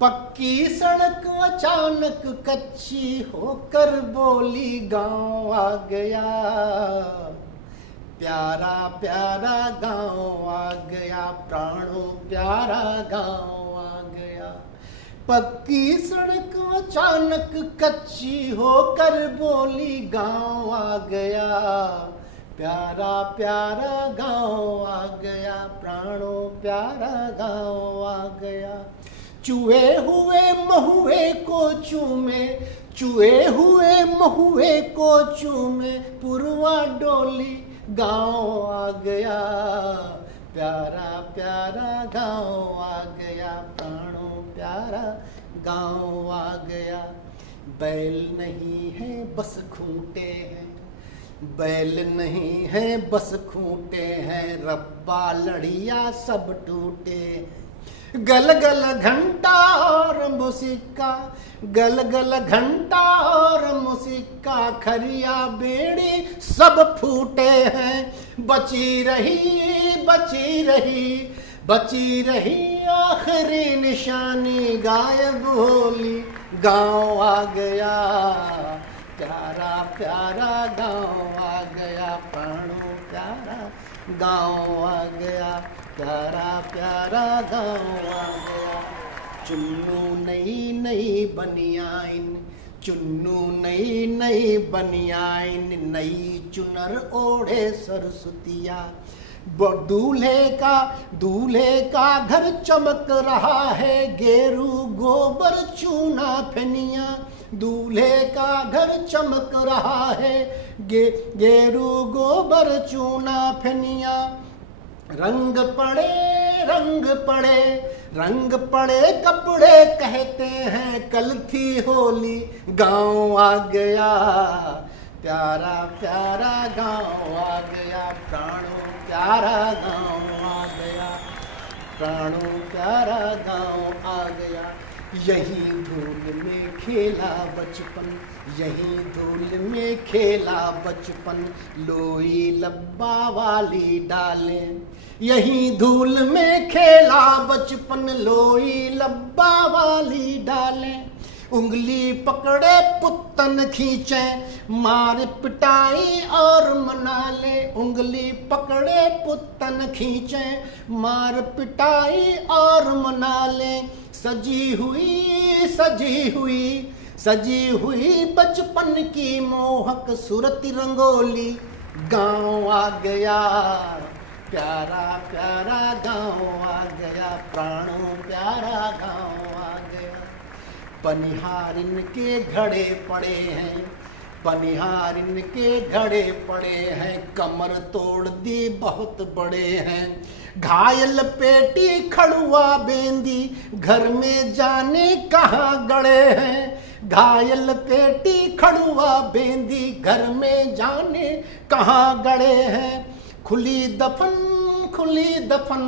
पक्की सड़क अचानक कच्ची होकर बोली गांव आ गया, प्यारा प्यारा गांव आ गया, प्राणों प्यारा गांव आ गया। पक्की सड़क अचानक कच्ची होकर बोली गांव आ गया, प्यारा प्यारा गांव आ गया, प्राणों प्यारा गांव आ गया। चूहे हुए महुए को चूमे, चूहे हुए महुए को चूमे, पुरवा डोली गांव आ गया, प्यारा प्यारा गांव आ गया, प्राणों प्यारा गांव आ गया। बैल नहीं है बस खूंटे हैं, बैल नहीं है बस खूंटे हैं, रब्बा लड़िया सब टूटे। गल गल घंटा और मुसिक्का, गल गल घंटा और मुसिक्का, खरिया बेड़ी सब फूटे हैं। बची रही बची रही बची रही आखिरी निशानी, गायब होली गांव आ गया, प्यारा प्यारा गांव आ गया, प्राणों प्यारा गांव आ गया, प्यारा प्यारा गांव आ गया। चुन्नू नई नई बनियाइन, चुन्नू नई नई बनियाइन, नई चुनर ओढ़े सरस्वतिया। दूल्हे का घर चमक रहा है, गेरू गोबर चूना फनिया। दूल्हे का घर चमक रहा है, गेरू गोबर चूना फनिया। रंग पड़े रंग पड़े रंग पड़े कपड़े कहते हैं, कल थी होली गांव आ गया, प्यारा प्यारा गांव आ गया, प्राणों प्यारा गांव आ गया, प्राणों प्यारा गांव आ गया। यही धूल में खेला बचपन, यही धूल में खेला बचपन, लोई लब्बा वाली डालें। यही धूल में खेला बचपन, लोई लब्बा वाली डालें। उंगली पकड़े पुत्तन खींचे, मार पिटाई और मना ले। उंगली पकड़े पुत्तन खींचे, मार पिटाई और मना ले। सजी हुई सजी हुई सजी हुई बचपन की मोहक सूरत रंगोली गांव आ गया, प्यारा प्यारा गांव आ गया, प्राणों प्यारा गांव आ गया। पनिहारिन के घड़े पड़े हैं, पनिहारिन के घड़े पड़े हैं, कमर तोड़ दी बहुत बड़े हैं। घायल पेटी खड़ुआ बेंदी, घर में जाने कहाँ गड़े हैं। घायल पेटी खड़ुआ बेंदी, घर में जाने कहाँ गड़े हैं। खुली दफन खुली दफन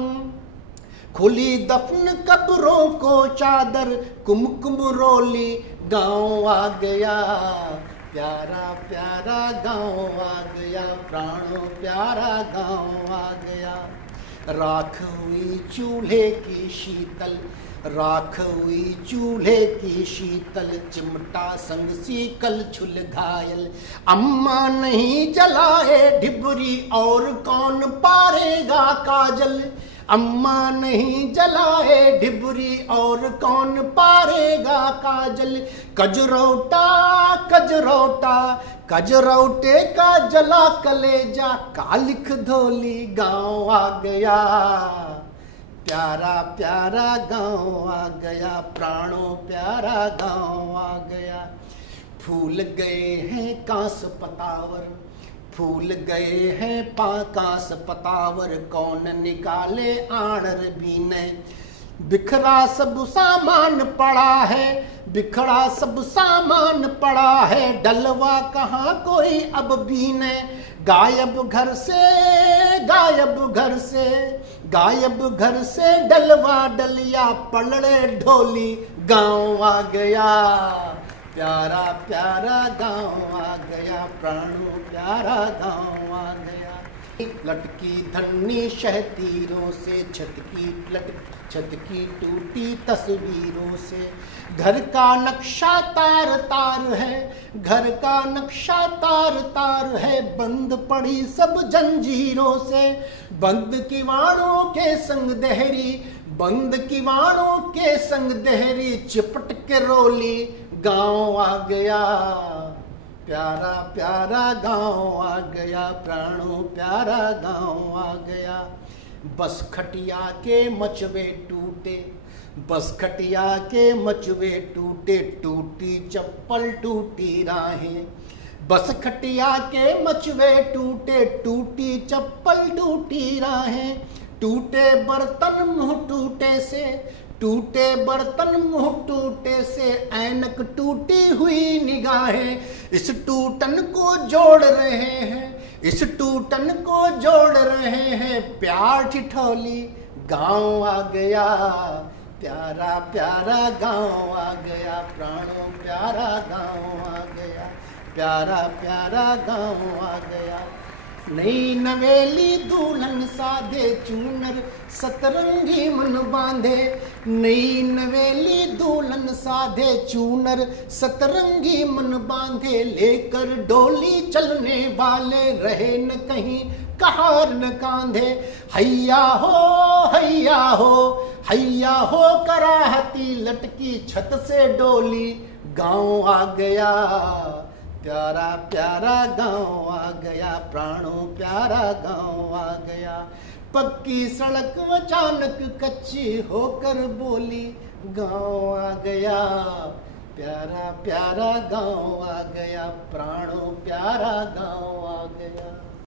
खुली दफन कब्रों को चादर, कुमकुम रोली गांव आ गया, प्यारा प्यारा गांव आ गया, प्राणों प्यारा गांव आ गया। राख हुई चूल्हे की शीतल, राख हुई चूल्हे की शीतल, चिमटा संग सीकल छुल घायल। अम्मा नहीं जलाए ढिबरी और कौन पारेगा काजल। अम्मा नहीं जलाए ढिबरी और कौन पारेगा काजल। कजरौटा कजरौटा कजरौटे का जला कलेजा, कालिख धोली गांव आ गया, प्यारा प्यारा गांव आ गया, प्राणों प्यारा गांव आ गया। फूल गए हैं कांस पतावर, फूल गए हैं कांस पतावर, कौन निकाले आड़र बीने। बिखरा सब सामान पड़ा है, बिखरा सब सामान पड़ा है, डलवा कहाँ कोई अब बीने। गायब घर से गायब घर से गायब घर से डलवा डलिया, पलड़े ढोली गांव आ गया, प्यारा प्यारा गांव आ गया, प्राणों प्यारा गांव आ गया। लटकी धन्नी शहतीरों से छत की छत की टूटी तस्वीरों से। घर का नक्शा तार तार है, घर का नक्शा तार तार है, बंद पड़ी सब जंजीरों से। बंद किवाड़ों के संग दहरी, बंद किवाड़ों के संग दहरी, चिपट के रोली गांव आ गया। प्यारा प्यारा गांव आ गया, प्राणों प्यारा गांव आ गया। बस खटिया के मचवे टूटे, बस खटिया के मचवे टूटे, टूटी चप्पल टूटी राहें। बस खटिया के मचवे टूटे, टूटी चप्पल टूटी राहें। टूटे बर्तन मुंह टूटे से, टूटे बर्तन मुंह टूटे से, ऐनक टूटी हुई निगाहें। इस टूटन को जोड़ रहे हैं, इस टूटन को जोड़ रहे हैं, प्यार ठिठोली गांव आ गया। प्यारा प्यारा गांव आ गया, प्राणों प्यारा गांव आ गया, प्यारा प्यारा गांव आ गया। नई नवेली दुल्हन साधे चूनर, सतरंगी मन बांधे। नई नवेली दुल्हन साधे चूनर, सतरंगी मन बांधे। लेकर डोली चलने वाले रहे न कहीं कहार न कांधे। हैया हो हैया हो हैया हो, कराहती लटकी छत से डोली गांव आ गया। प्यारा प्यारा गांव आ गया, प्राणों प्यारा गांव आ गया। पक्की सड़क अचानक कच्ची होकर बोली गांव आ गया। प्यारा प्यारा गांव आ गया, प्राणों प्यारा गांव आ गया।